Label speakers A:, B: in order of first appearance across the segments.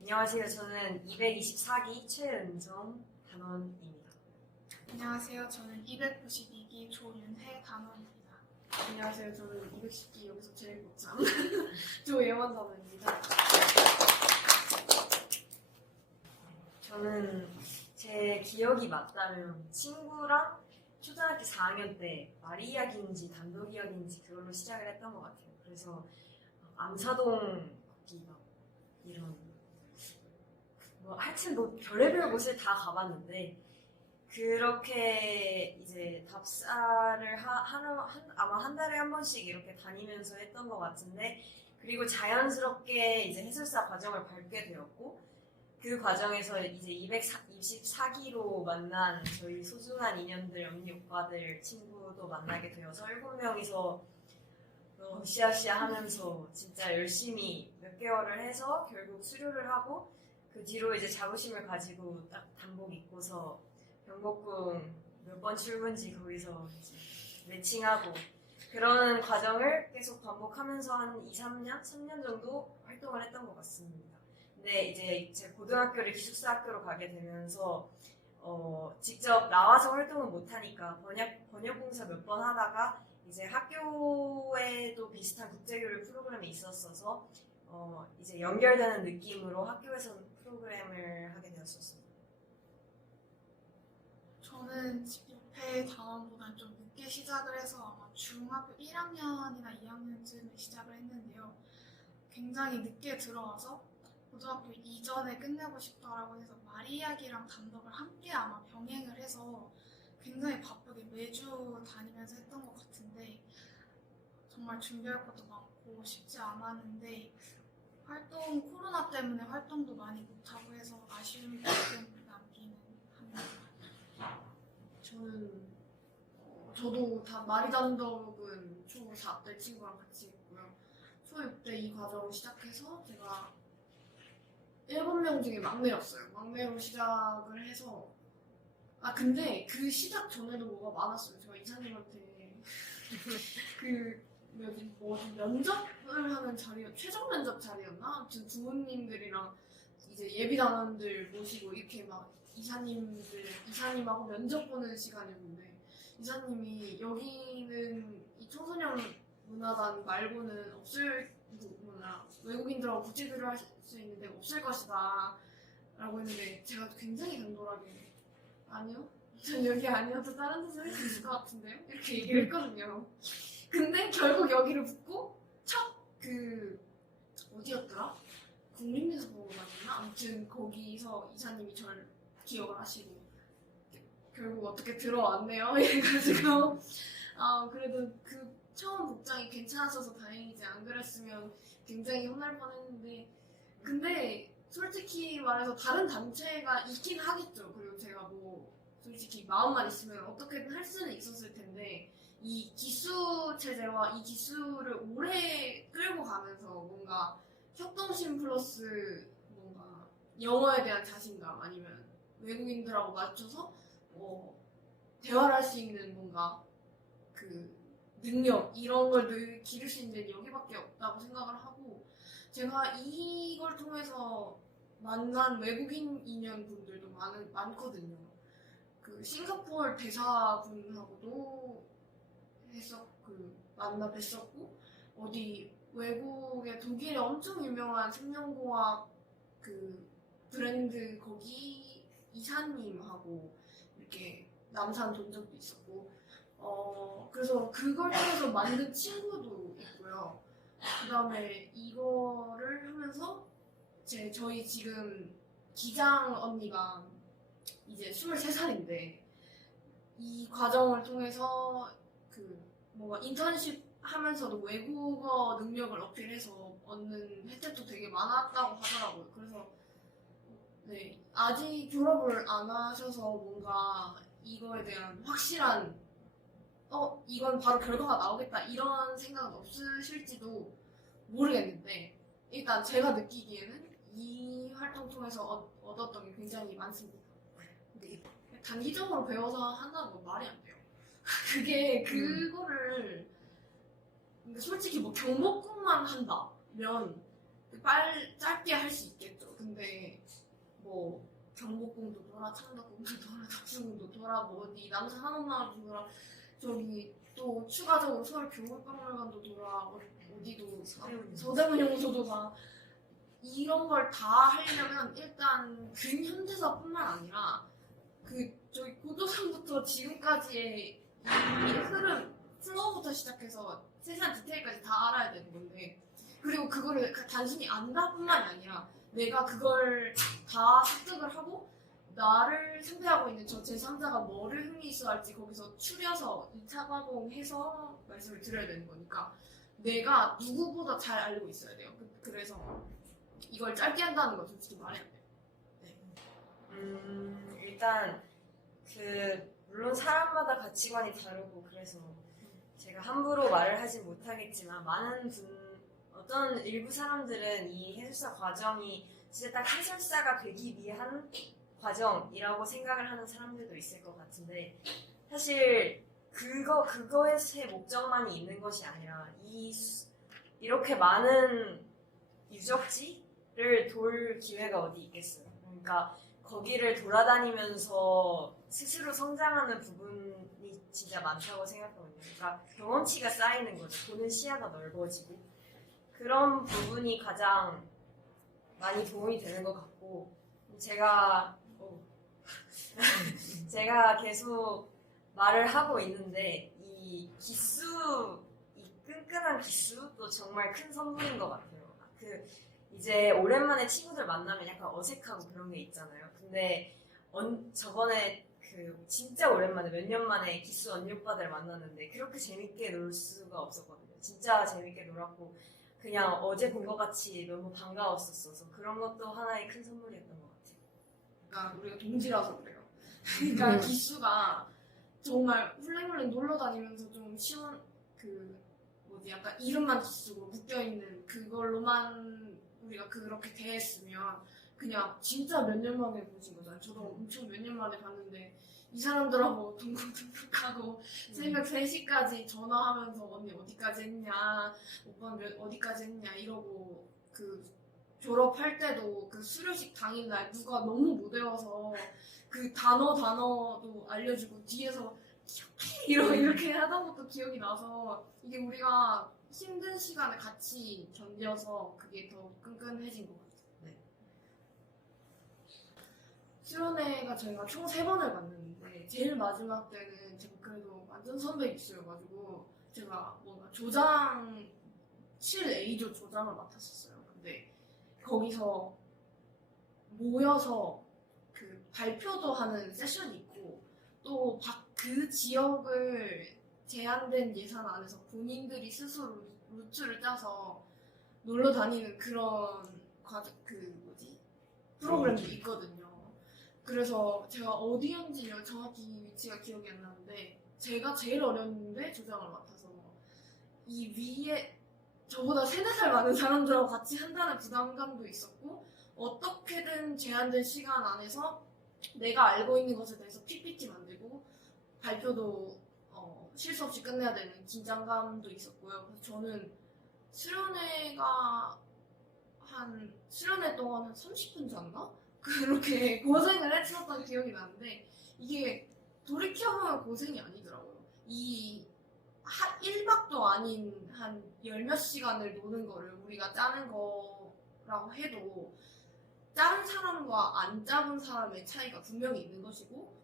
A: 안녕하세요. 저는 224기 최은정 단원입니다.
B: 안녕하세요. 저는 292기 조윤혜 단원입니다.
C: 안녕하세요. 저는 210기 여기서 제일 못참 조예원 단원입니다.
A: 저는 제 기억이 맞다면 친구랑 초등학교 4학년 때 말이 이야기인지 단독 이야기인지 그걸로 시작을 했던 것 같아요. 그래서 암사동 거기가 이런 뭐 하여튼 뭐 별의별 곳을 다 가봤는데 그렇게 이제 답사를 하, 하는 한, 아마 한 달에 한 번씩 이렇게 다니면서 했던 것 같은데 그리고 자연스럽게 이제 해설사 과정을 밟게 되었고 그 과정에서 이제 224기로 만난 저희 소중한 인연들, 언니, 오빠들, 친구도 만나게 되어서 7명이서 으쌰으쌰 하면서 진짜 열심히 몇 개월을 해서 결국 수료를 하고 그 뒤로 이제 자부심을 가지고 딱 단복 입고서 경복궁 몇 번 출근지 거기서 매칭하고 그런 과정을 계속 반복하면서 한 2, 3년, 3년 정도 활동을 했던 것 같습니다. 근데 이제 제 고등학교를 기숙사 학교로 가게 되면서 어, 직접 나와서 활동을 못 하니까 번역 번역 공사 몇 번 하다가 이제 학교에도 비슷한 국제교류 프로그램이 있었어서 어, 이제 연결되는 느낌으로 학교에서 프로그램을 하게 되었었습니다.
B: 저는 옆에 단원보다 좀 늦게 시작을 해서 아마 중학교 1학년이나 2학년쯤에 시작을 했는데요. 굉장히 늦게 들어와서 고등학교 이전에 끝내고 싶다라고 해서 마리아기랑 단독을 함께 아마 병행을 해서 굉장히 바쁘게 매주 다니면서 했던 것 같은데 정말 준비할 것도 많고 쉽지 않았는데 활동 코로나 때문에 활동도 많이 못하고 해서 아쉬움이 조금 남기는 합니다.
C: 저는 어, 저도 다 마리 단독은 초4 때 친구랑 같이 했고요. 초6 때 이 과정을 시작해서 제가 7명 중에 막내였어요. 막내로 시작을 해서 아 근데 그 시작 전에도 뭐가 많았어요. 제가 이사님한테 그 뭐지 뭐지 면접을 하는 자리였 최종 면접 자리였나? 아무튼 부모님들이랑 이제 예비 단원들 모시고 이렇게 막 이사님들 이사님하고 면접 보는 시간이었는데 이사님이 여기는 이 청소년 문화단 말고는 없을 뭐냐 외국인들하고 국제교류 할수 있는 데가 없을 것이다. 라고 했는데 제가 굉장히 당돌하게 아니요? 전 여기 아니어도 다른 데서 할 수 있을 것 같은데요? 이렇게 얘기를 했거든요. 근데 결국 여기를 붙고 첫 그 어디였더라? 국립미술관이었나? 아무튼 거기서 이사님이 저를 기억을 하시고 결국 어떻게 들어왔네요. 이래가지고. 아 그래도 그 처음 복장이 괜찮았어서 다행이지. 안 그랬으면 굉장히 혼날 뻔했는데. 근데 솔직히 말해서 다른 단체가 있긴 하겠죠. 그리고 제가 뭐 솔직히 마음만 있으면 어떻게든 할 수는 있었을 텐데 이 기수 체제와 이 기수를 오래 끌고 가면서 뭔가 협동심 플러스 뭔가 영어에 대한 자신감 아니면 외국인들하고 맞춰서 어, 대화를 할 수 있는 뭔가 그 능력 이런 걸 늘 기를 수 있는 여기밖에 없다고 생각을 하고 제가 이걸 통해서 만난 외국인 인연 분들도 많은, 많거든요. 그 싱가포르 대사분하고도 했었 그 만나 뵀었고 어디 외국의 독일에 엄청 유명한 생명공학 그 브랜드 거기 이사님하고 이렇게 남산 돈 적도 있었고 어 그래서 그걸 통해서 만든 친구도 있고요. 그 다음에 이거를 하면서 제 저희 지금 기장 언니가 이제 23살인데 이 과정을 통해서 그 뭔가 인턴십 하면서도 외국어 능력을 어필해서 얻는 혜택도 되게 많았다고 하더라고요. 그래서 네 아직 졸업을 안 하셔서 뭔가 이거에 대한 확실한 어 이건 바로 결과가 나오겠다 이런 생각은 없으실지도 모르겠는데 일단 제가 느끼기에는 이 활동 통해서 얻, 얻었던 게 굉장히 많습니다. 근데 단기적으로 배워서 한다는 건 말이 안 돼요. 그게 그거를 솔직히 뭐 경복궁만 한다면 빨 짧게 할 수 있겠죠. 근데 뭐 경복궁도 돌아, 창덕궁도 돌아, 덕수궁도 돌아, 뭐 어디 남산 한옥마을도 돌아, 저기 또 추가적으로 서울 교육박물관도 돌아, 어- 어디도
A: 서대문.
C: 서대문 용소도 다 이런 걸 다 하려면 일단 근현대사뿐만 아니라 그 저기 고조선부터 지금까지의 이 흐름 플로우부터 시작해서 세세한 디테일까지 다 알아야 되는 건데 그리고 그거를 그 단순히 안다뿐만이 아니라 내가 그걸 다 습득을 하고 나를 상대하고 있는 저 제3자가 뭐를 흥미 있어 할지 거기서 추려서 2차 가공해서 말씀을 드려야 되는 거니까 내가 누구보다 잘 알고 있어야 돼요. 그, 래서 이걸 짧게 한다는 건 솔직히 안 돼요.
A: 음, 일단 그 물론 사람마다 가치관이 다르고 그래서 제가 함부로 말을 하진 못하겠지만 많은 분 어떤 일부 사람들은 이 해설사 과정이 진짜 딱 해설사가 되기 위한 과정이라고 생각을 하는 사람들도 있을 것 같은데 사실 그거 그거의 목적만이 있는 것이 아니라 이 수- 이렇게 많은 유적지를 돌 기회가 어디 있겠어요. 그러니까 거기를 돌아다니면서 스스로 성장하는 부분이 진짜 많다고 생각하거든요. 그러니까 경험치가 쌓이는 거죠. 보는 시야가 넓어지고 그런 부분이 가장 많이 도움이 되는 것 같고 제가 어, 제가 계속 말을 하고 있는데 이 기수 이 끈끈한 기수도 정말 큰 선물인 것 같아요. 그 이제 오랜만에 친구들 만나면 약간 어색하고 그런 게 있잖아요. 근데 언- 저번에 그 진짜 오랜만에 몇 년 만에 기수 언니 오빠들 만났는데 그렇게 재밌게 놀 수가 없었거든요. 진짜 재밌게 놀았고 그냥 어제 본 것 같이 너무 반가웠었어서 그런 것도 하나의 큰 선물이었던 것 같아요.
C: 그러니까 우리가 동지라서 그래요. 그러니까 기수가 정말 훌랭훌랭 놀러 다니면서 좀 시원 그 뭐지? 약간 이름만 기수고 묶여 있는 그걸로만 우리가 그렇게 대했으면 그냥 진짜 몇 년 만에 보신 거잖아요. 저도 엄청 몇 년 만에 봤는데 이 사람들하고 동공동극하고 새벽 3시까지 전화하면서 언니 어디까지 했냐 오빠는 몇, 어디까지 했냐 이러고 그 졸업할 때도 그 수료식 당일날 누가 너무 못 외워서 그 단어 단어도 알려주고 뒤에서 이러 이렇게 하던 것도 기억이 나서 이게 우리가 힘든 시간을 같이 견뎌서 그게 더 끈끈해진 것 같아요. 네. 수련회가 저희가 총 세 번을 갔는데 제일 마지막 때는 제가 그래도 완전 선배 입수여가지고 제가 뭔가 조장 7A조 조장을 맡았었어요. 근데 거기서 모여서 그 발표도 하는 세션이 있고 또 그 지역을 제한된 예산 안에서 본인들이 스스로 루트를 짜서 놀러 다니는 그런 과정 그 뭐지? 프로그램도 있거든요. 그래서 제가 어디였는지 정확히 위치가 기억이 안 나는데 제가 제일 어렸는데 조장을 맡아서 이 위에 저보다 세네 살 많은 사람들하고 같이 한다는 부담감도 있었고 어떻게든 제한된 시간 안에서 내가 알고 있는 것에 대해서 PPT 만들고 발표도 어, 실수 없이 끝내야 되는 긴장감도 있었고요. 그래서 저는 수련회가 한 수련회 동안 한 30분 잤나? 그렇게 고생을 했었던 기억이 나는데 이게 돌이켜보면 고생이 아니더라고요. 이 한 1박도 아닌 한 열 몇 시간을 노는 거를 우리가 짜는 거라고 해도 짠 사람과 안 짜본 사람의 차이가 분명히 있는 것이고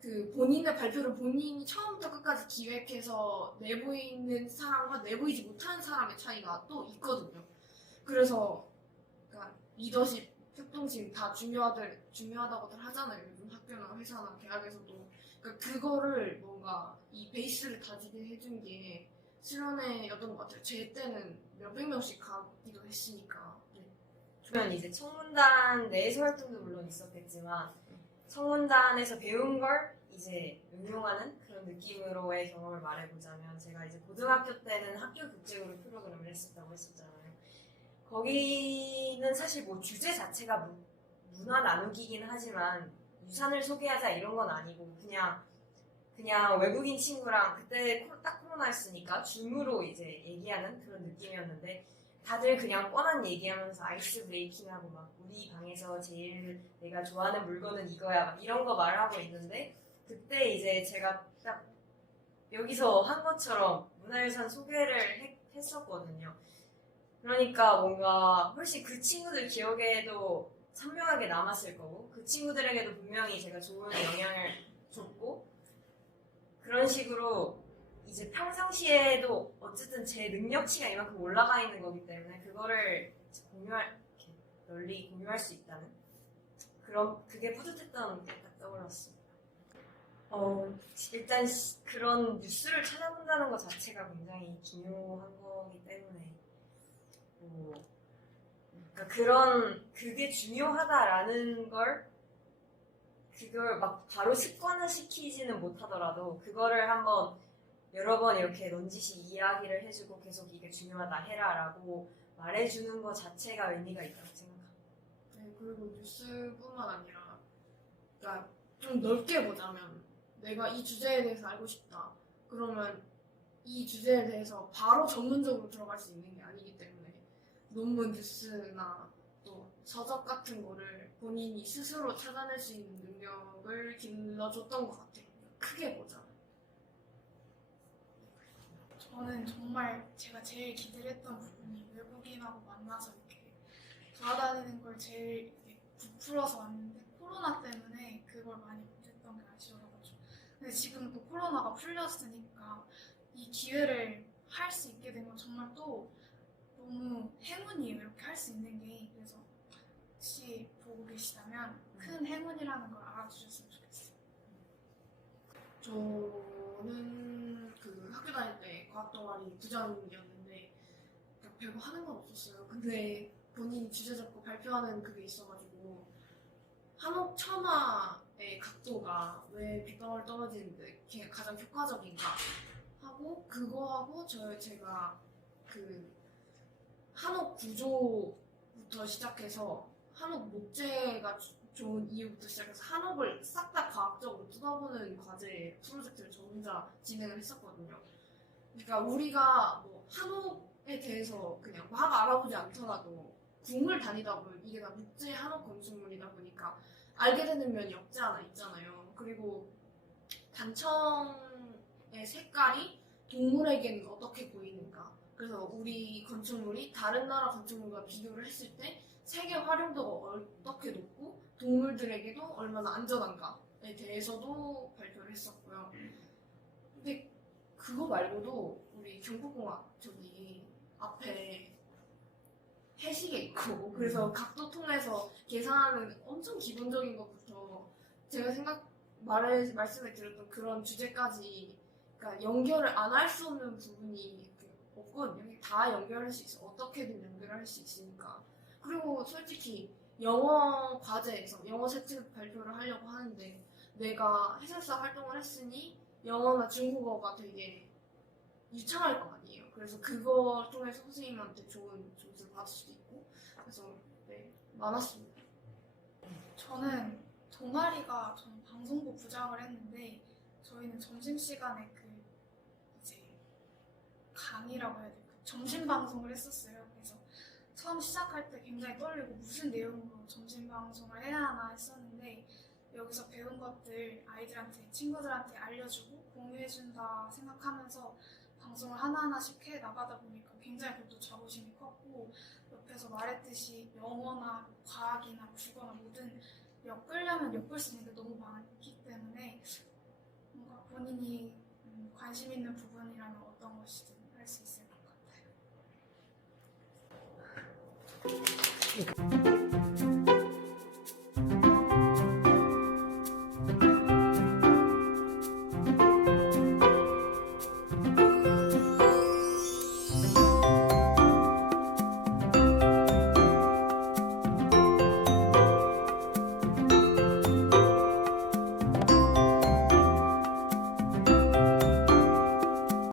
C: 그 본인의 발표를 본인이 처음부터 끝까지 기획해서 내보이는 사람과 내보이지 못하는 사람의 차이가 또 있거든요. 그래서 그러니까 리더십, 협동심 다 중요하들 중요하다고들 하잖아요. 요즘 학교나 회사나 대학에서도 그러니까 그거를 뭔가 이 베이스를 다지게 해준 게 수련회였던 것 같아요. 제 때는 몇백 명씩 가기도 했으니까. 네.
A: 그러면 이제 청문단 내에서 활동도 물론 있었겠지만 청문단에서 배운 걸 이제 응용하는 그런 느낌으로의 경험을 말해보자면 제가 이제 고등학교 때는 학교 국제그룹 프로그램을 했었다고 했었잖아요. 거기는 사실 뭐 주제 자체가 무- 문화 나누기긴 하지만 유산을 소개하자 이런 건 아니고 그냥 그냥 외국인 친구랑 그때 코- 딱 코로나였으니까 줌으로 이제 얘기하는 그런 느낌이었는데 다들 그냥 뻔한 얘기하면서 아이스 브레이킹하고 막 우리 방에서 제일 내가 좋아하는 물건은 이거야 막 이런 거 말하고 있는데 그때 이제 제가 딱 여기서 한 것처럼 문화유산 소개를 했- 했었거든요. 그러니까 뭔가 훨씬 그 친구들 기억에도 선명하게 남았을 거고 그 친구들에게도 분명히 제가 좋은 영향을 줬고 그런 식으로 이제 평상시에도 어쨌든 제 능력치가 이만큼 올라가 있는 거기 때문에 그거를 공유할 이렇게 널리 공유할 수 있다는 그런 그게 뿌듯했던 게 딱 떠올랐습니다. 어 일단 시- 그런 뉴스를 찾아본다는 것 자체가 굉장히 중요한 거기 때문에 뭐 그러니까 그런 그게 중요하다라는 걸 그걸 막 바로 습관화 시키지는 못하더라도 그거를 한번 여러 번 이렇게 넌지시 이야기를 해주고 계속 이게 중요하다 해라라고 말해주는 것 자체가 의미가 있다고 생각합니다.
C: 네, 그리고 뉴스뿐만 아니라, 그러니까 좀 넓게 보자면, 내가 이 주제에 대해서 알고 싶다. 그러면 이 주제에 대해서 바로 전문적으로 들어갈 수 있는 게 아니기 논문 뉴스나 또 서적 같은 거를 본인이 스스로 찾아낼 수 있는 능력을 길러줬던 것 같아요. 크게 보자.
B: 저는 정말 제가 제일 기대를 했던 부분이 외국인하고 만나서 이렇게 돌아다니는 걸 제일 부풀어서 왔는데 코로나 때문에 그걸 많이 못했던 게 아쉬워가지고 근데 지금 또 코로나가 풀렸으니까 이 기회를 할 수 있게 된 건 정말 또 너무 행운이에요 이렇게 할 수 있는 게 그래서 혹시 보고 계시다면 큰 행운이라는 걸 알아주셨으면 좋겠어요.
C: 저는 그 학교 다닐 때 과학 동아리 부장이었는데 그러니까 별거 하는 건 없었어요. 근데 본인 주제 잡고 발표하는 그게 있어가지고 한옥 천화의 각도가 왜 빗방울 떨어지는데 가장 효과적인가 하고 그거하고 저 제가 그 한옥 구조부터 시작해서 한옥 목재가 주- 좋은 이유부터 시작해서 한옥을 싹 다 과학적으로 뜯어보는 과제 프로젝트를 저 혼자 진행을 했었거든요. 그러니까 우리가 뭐 한옥에 대해서 그냥 막 알아보지 않더라도 궁을 다니다 보면 이게 다 목재 한옥 건축물이다 보니까 알게 되는 면이 없지 않아 있잖아요. 그리고 단청의 색깔이 동물에게는 어떻게 보이는가. 그래서 우리 건축물이 다른 나라 건축물과 비교를 했을 때 세계 활용도가 어떻게 높고 동물들에게도 얼마나 안전한가에 대해서도 발표를 했었고요. 근데 그거 말고도 우리 경복궁합 저기 앞에 해시계 있고 그래서 각도 통해서 계산하는 엄청 기본적인 것부터 제가 생각 말을 말씀을 드렸던 그런 주제까지 그러니까 연결을 안 할 수 없는 부분이 없거든요. 다 연결할 수 있어. 어떻게든 연결할 수 있으니까. 그리고 솔직히 영어 과제에서 영어 세트 발표를 하려고 하는데 내가 해설사 활동을 했으니 영어나 중국어가 되게 유창할 거 아니에요. 그래서 그거 통해서 선생님한테 좋은 점수를 받을 수도 있고 그래서 네 많았습니다.
B: 저는 동아리가 저는 방송부 부장을 했는데 저희는 점심 시간에 그 강의라고 해야 될까 점심 방송을 했었어요. 그래서 처음 시작할 때 굉장히 떨리고 무슨 내용으로 점심 방송을 해야 하나 했었는데 여기서 배운 것들 아이들한테 친구들한테 알려주고 공유해준다 생각하면서 방송을 하나하나씩 해 나가다 보니까 굉장히 그것도 자부심이 컸고 옆에서 말했듯이 영어나 과학이나 국어나 모든 엮으려면 엮을 수 있는 게 너무 많기 때문에 뭔가 본인이 음, 관심 있는 부분이라면 어떤 것이든 谢谢老婆。